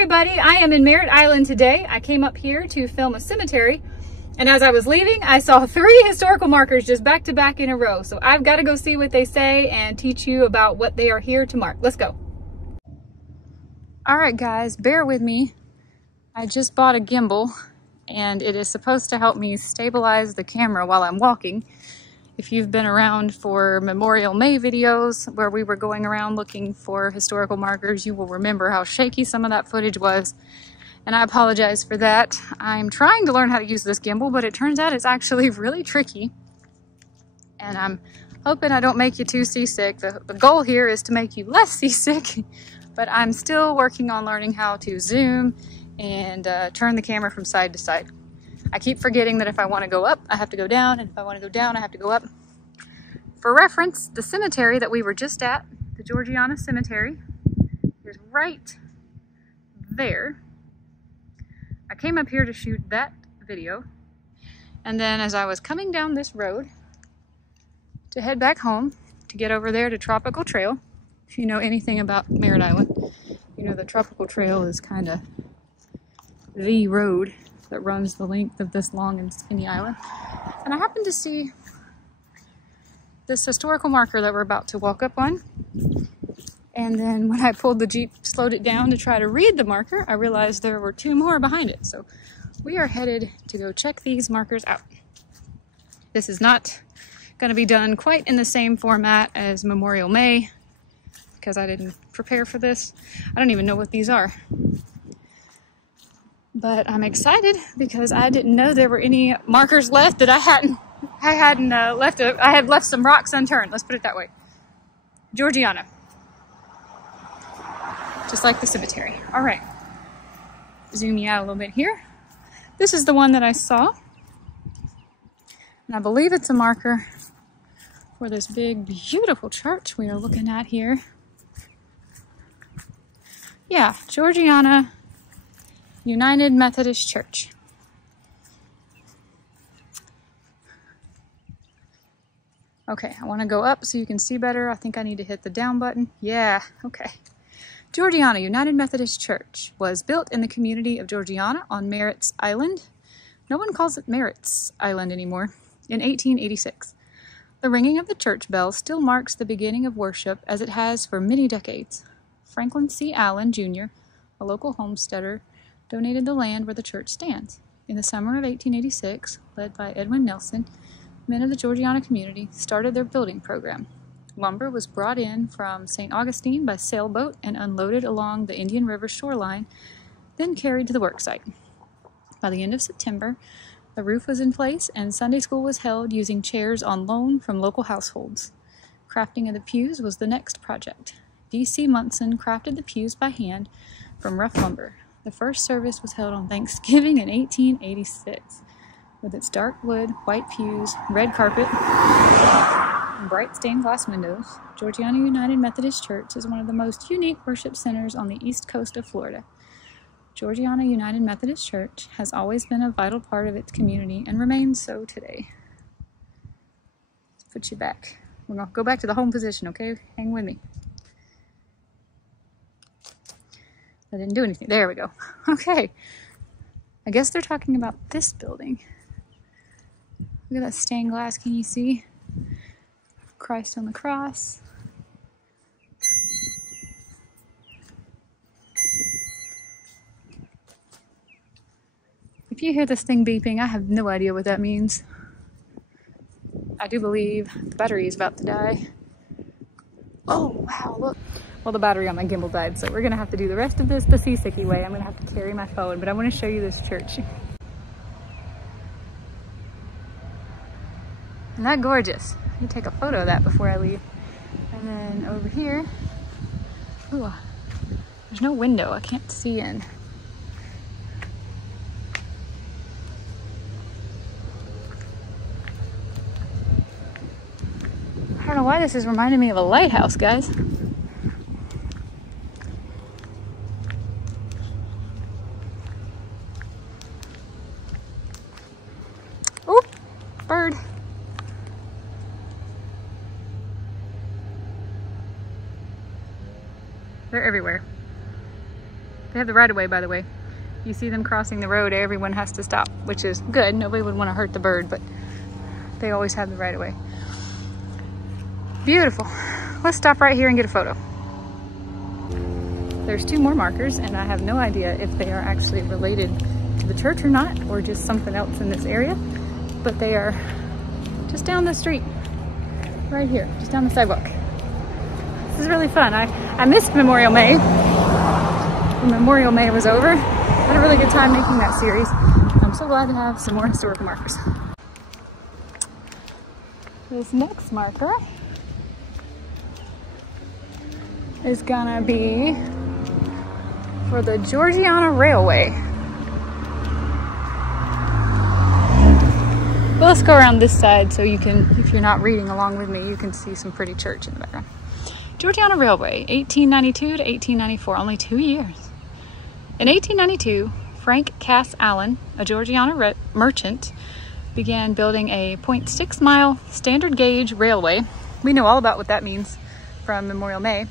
everybody, I am in Merritt Island today. I came up here to film a cemetery, and as I was leaving, I saw 3 historical markers just back to back in a row. So I've got to go see what they say and teach you about what they are here to mark. Let's go. All right, guys, bear with me. I just bought a gimbal, and it is supposed to help me stabilize the camera while I'm walking. If you've been around for Memorial May videos where we were going around looking for historical markers, you will remember how shaky some of that footage was, and I apologize for that. I'm trying to learn how to use this gimbal, but it turns out it's actually really tricky, and I'm hoping I don't make you too seasick. The goal here is to make you less seasick, but I'm still working on learning how to zoom and turn the camera from side to side. I keep forgetting that if I want to go up, I have to go down, and if I want to go down, I have to go up. For reference, the cemetery that we were just at, the Georgiana Cemetery, is right there. I came up here to shoot that video, and then as I was coming down this road to head back home to get over there to Tropical Trail, if you know anything about Merritt Island, you know the Tropical Trail is kind of the road that runs the length of this long and skinny island. And I happened to see this historical marker that we're about to walk up on. And then when I pulled the Jeep, slowed it down to try to read the marker, I realized there were 2 more behind it. So we are headed to go check these markers out. This is not going to be done quite in the same format as Memorial May because I didn't prepare for this. I don't even know what these are. But I'm excited because I didn't know there were any markers left that I had left some rocks unturned. Let's put it that way. Georgiana. Just like the cemetery. All right. Zoom you out a little bit here. This is the one that I saw. And I believe it's a marker for this big, beautiful church we are looking at here. Yeah, Georgiana United Methodist Church. Okay, I want to go up so you can see better. I think I need to hit the down button. Yeah, okay. Georgiana United Methodist Church was built in the community of Georgiana on Merritt's Island. No one calls it Merritt's Island anymore. In 1886. The ringing of the church bell still marks the beginning of worship as it has for many decades. Franklin C. Allen, Jr., a local homesteader, donated the land where the church stands. In the summer of 1886, led by Edwin Nelson, men of the Georgiana community started their building program. Lumber was brought in from St. Augustine by sailboat and unloaded along the Indian River shoreline, then carried to the worksite. By the end of September, the roof was in place and Sunday school was held using chairs on loan from local households. Crafting of the pews was the next project. D.C. Munson crafted the pews by hand from rough lumber. The first service was held on Thanksgiving in 1886. With its dark wood, white pews, red carpet, and bright stained glass windows, Georgiana United Methodist Church is one of the most unique worship centers on the east coast of Florida. Georgiana United Methodist Church has always been a vital part of its community and remains so today. Let's put you back. We're going to go back to the home position, okay? Hang with me. I didn't do anything. There we go. Okay. I guess they're talking about this building. Look at that stained glass. Can you see? Christ on the cross. If you hear this thing beeping, I have no idea what that means. I do believe the battery is about to die. Oh, wow, look. Well, the battery on my gimbal died, so we're going to have to do the rest of this the seasicky way. I'm going to have to carry my phone, but I want to show you this church. Isn't that gorgeous? Let me take a photo of that before I leave. And then over here, ooh, there's no window. I can't see in. I don't know why this is reminding me of a lighthouse, guys. Oop, bird. They're everywhere. They have the right of way, by the way. You see them crossing the road, everyone has to stop, which is good. Nobody would want to hurt the bird, but they always have the right of way. Beautiful. Let's stop right here and get a photo. There's 2 more markers, and I have no idea if they are actually related to the church or not, or just something else in this area, but they are just down the street, right here, just down the sidewalk. This is really fun. I missed Memorial May. When Memorial May was over, I had a really good time making that series. I'm so glad to have some more historical markers. This next marker is gonna be for the Georgiana Railway. Well, let's go around this side so you can, if you're not reading along with me, you can see some pretty church in the background. Georgiana Railway, 1892 to 1894, only 2 years. In 1892, Frank Cass Allen, a Georgiana merchant, began building a 0.6-mile standard gauge railway. We know all about what that means from Memorial May,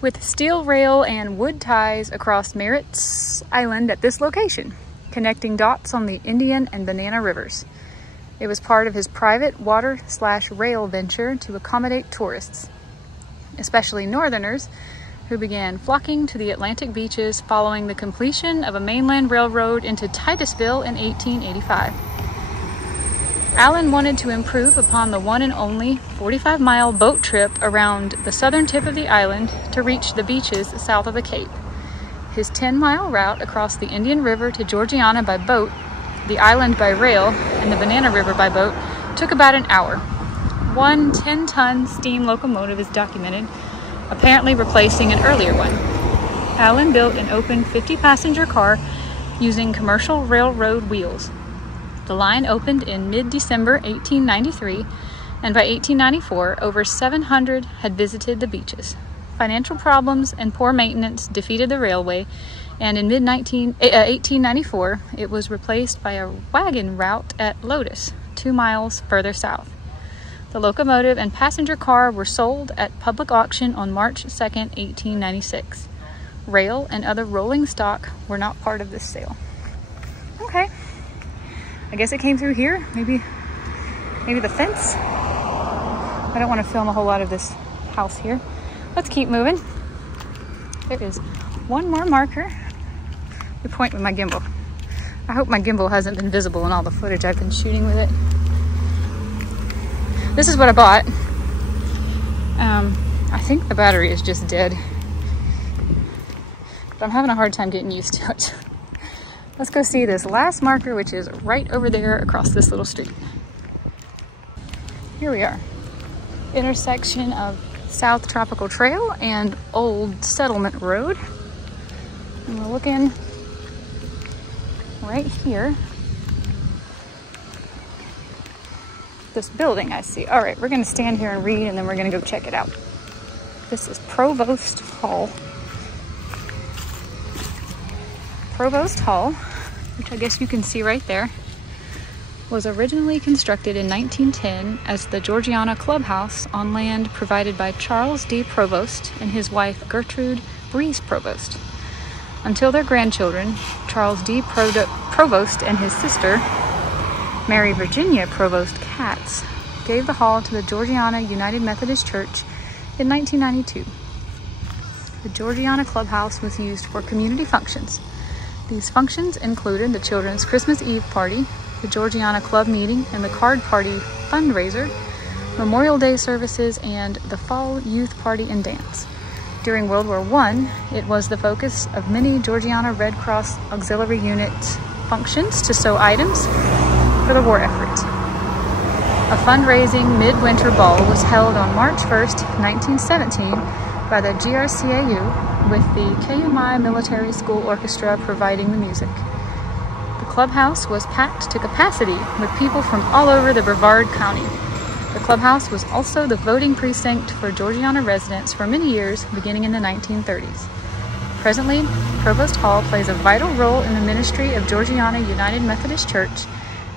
with steel rail and wood ties across Merritt's Island at this location, connecting dots on the Indian and Banana rivers. It was part of his private water/rail venture to accommodate tourists, especially northerners, who began flocking to the Atlantic beaches following the completion of a mainland railroad into Titusville in 1885. Allen wanted to improve upon the one and only 45-mile boat trip around the southern tip of the island to reach the beaches south of the Cape. His 10-mile route across the Indian River to Georgiana by boat, the island by rail, and the Banana River by boat took about an hour. One 10-ton steam locomotive is documented, apparently replacing an earlier one. Allen built an open 50-passenger car using commercial railroad wheels. The line opened in mid-December 1893, and by 1894, over 700 had visited the beaches. Financial problems and poor maintenance defeated the railway, and in mid-1894, it was replaced by a wagon route at Lotus, 2 miles further south. The locomotive and passenger car were sold at public auction on March 2, 1896. Rail and other rolling stock were not part of this sale. Okay, I guess it came through here. Maybe the fence. I don't want to film a whole lot of this house here. Let's keep moving. There is one more marker. I point with my gimbal. I hope my gimbal hasn't been visible in all the footage I've been shooting with it. This is what I bought. I think the battery is just dead, but I'm having a hard time getting used to it. Let's go see this last marker, which is right over there across this little street. Here we are. Intersection of South Tropical Trail and Old Settlement Road. And we're looking right here. This building I see. All right, we're gonna stand here and read, and then we're gonna go check it out. This is Provost Hall. Provost Hall, which I guess you can see right there, was originally constructed in 1910 as the Georgiana Clubhouse on land provided by Charles D. Provost and his wife Gertrude Breeze Provost. Until their grandchildren, Charles D. Provost and his sister, Mary Virginia Provost Katz, gave the hall to the Georgiana United Methodist Church in 1992. The Georgiana Clubhouse was used for community functions. These functions included the Children's Christmas Eve Party, the Georgiana Club meeting and the Card Party fundraiser, Memorial Day services, and the Fall Youth Party and Dance. During World War I, it was the focus of many Georgiana Red Cross Auxiliary Unit functions to sew items for the war effort. A fundraising midwinter ball was held on March 1st, 1917 by the GRCAU with the KMI Military School Orchestra providing the music. The clubhouse was packed to capacity with people from all over the Brevard County. The clubhouse was also the voting precinct for Georgiana residents for many years, beginning in the 1930s. Presently, Provost Hall plays a vital role in the ministry of Georgiana United Methodist Church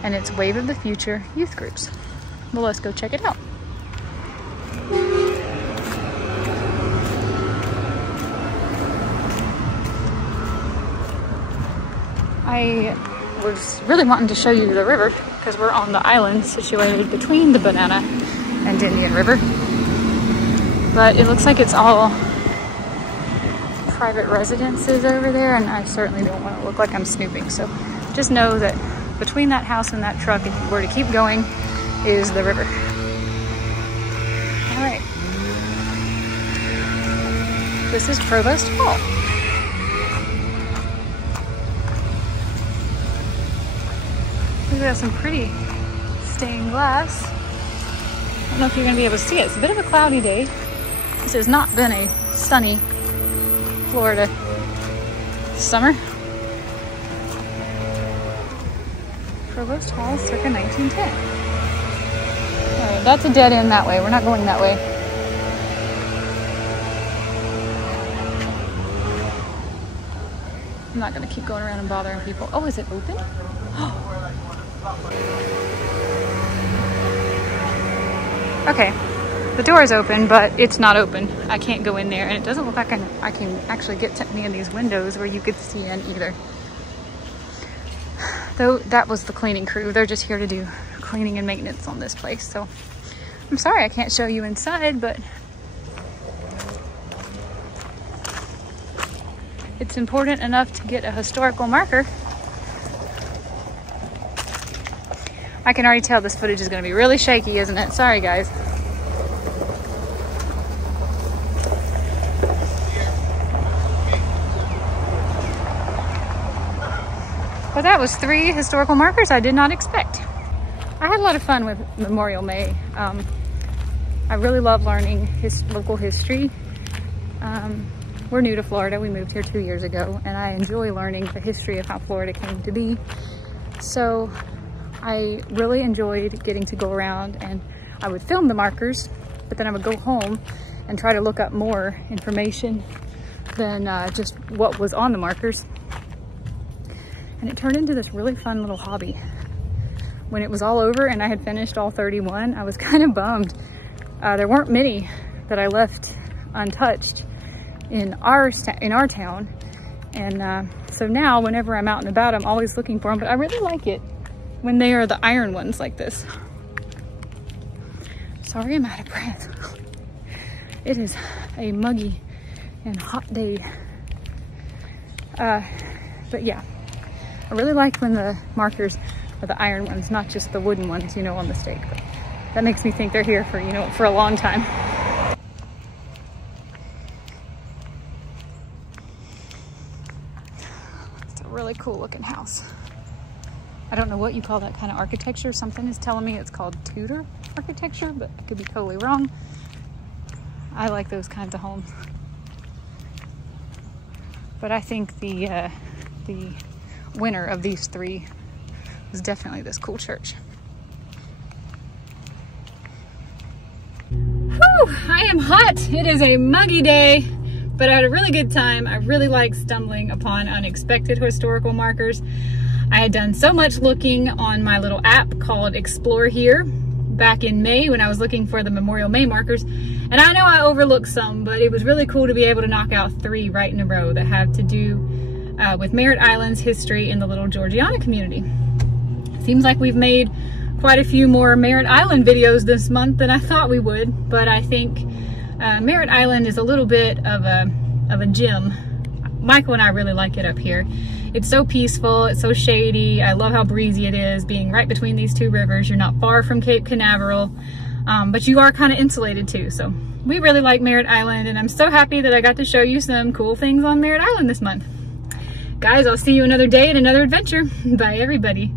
and its Wave of the Future youth groups. Well, let's go check it out. I was really wanting to show you the river because we're on the island situated between the Banana and Indian River. But it looks like it's all private residences over there, and I certainly don't want to look like I'm snooping. So just know that between that house and that truck, if you were to keep going, is the river. All right. This is Provost Hall. We've got some pretty stained glass. I don't know if you're gonna be able to see it. It's a bit of a cloudy day. This has not been a sunny Florida summer. Provost Hall, circa 1910. All right, that's a dead end that way. We're not going that way. I'm not gonna keep going around and bothering people. Oh, is it open? Okay, the door is open, but it's not open. I can't go in there, and it doesn't look like I can actually get to any of these windows where you could see in either. Though that was the cleaning crew. They're just here to do cleaning and maintenance on this place. So I'm sorry I can't show you inside, but it's important enough to get a historical marker. I can already tell this footage is going to be really shaky, isn't it? Sorry, guys. Well, that was 3 historical markers I did not expect. I had a lot of fun with Memorial May. I really love learning local history. We're new to Florida. We moved here 2 years ago, and I enjoy learning the history of how Florida came to be. So I really enjoyed getting to go around, and I would film the markers, but then I would go home and try to look up more information than just what was on the markers. And it turned into this really fun little hobby. When it was all over and I had finished all 31, I was kind of bummed. There weren't many that I left untouched in our town. And so now whenever I'm out and about, I'm always looking for them, but I really like it when they are the iron ones like this. Sorry, I'm out of breath. It is a muggy and hot day. But yeah, I really like when the markers are the iron ones, not just the wooden ones, you know, on the stake. But that makes me think they're here for, you know, for a long time. It's a really cool looking house. I don't know what you call that kind of architecture. Something is telling me it's called Tudor architecture, but I could be totally wrong. I like those kinds of homes. But I think the winner of these 3 was definitely this cool church. Whew, I am hot. It is a muggy day, but I had a really good time. I really like stumbling upon unexpected historical markers. I had done so much looking on my little app called Explore Here back in May when I was looking for the Memorial May markers. And I know I overlooked some, but it was really cool to be able to knock out 3 right in a row that have to do with Merritt Island's history in the little Georgiana community. Seems like we've made quite a few more Merritt Island videos this month than I thought we would, but I think Merritt Island is a little bit of a gem. Michael and I really like it up here. It's so peaceful, it's so shady. I love how breezy it is, being right between these 2 rivers. You're not far from Cape Canaveral, but you are kind of insulated too. So we really like Merritt Island, and I'm so happy that I got to show you some cool things on Merritt Island this month. Guys, I'll see you another day and another adventure. Bye, everybody.